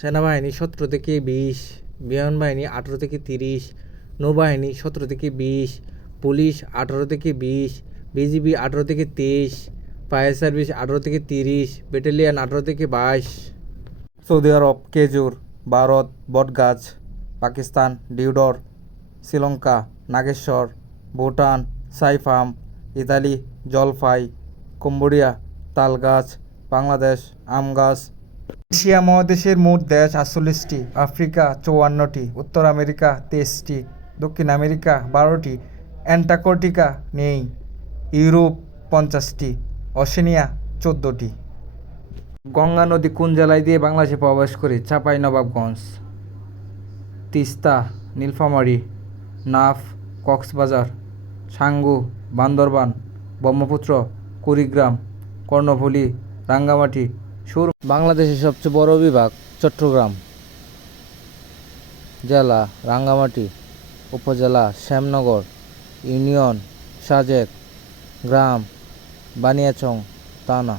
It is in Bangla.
সেনাবাহিনী 17 থেকে 20, বিমান বাহিনী 18 থেকে 30, নৌবাহিনী 17 থেকে 20, পুলিশ 18 থেকে 20, বিজিবি 18 থেকে 23, ফায়ার সার্ভিস 18 থেকে 30, ব্যাটালিয়ন 18 থেকে 22। সৌদি আরব খেজুর, ভারত বটগাছ, পাকিস্তান ডিউডর, শ্রীলঙ্কা নাগেশ্বর, ভুটান সাইফাম, ইতালি জলফাই, কম্বোডিয়া তালগাছ, বাংলাদেশ আম গাছ। এশিয়া মহাদেশের মোট দেশ 48টি, আফ্রিকা 54টি, উত্তর আমেরিকা 23টি, দক্ষিণ আমেরিকা 12টি, অ্যান্টার্কটিকা নেই, ইউরোপ 50টি, ওশেনিয়া 14টি। গঙ্গা নদী কোন জেলায় দিয়ে বাংলাদেশে প্রবেশ করে? চাঁপাইনবাবগঞ্জ। তিস্তা নীলফামারী, নাফ কক্সবাজার, সাঙ্গু বান্দরবান, ব্রহ্মপুত্র কুড়িগ্রাম, কর্ণফুলী রাঙ্গামাটি, বাংলাদেশের সবচেয়ে বড় বিভাগ চট্টগ্রাম। জেলা রাঙ্গামাটি, উপজেলা শ্যামনগর, ইউনিয়ন সাজেক, গ্রাম বানিয়াচং থানা।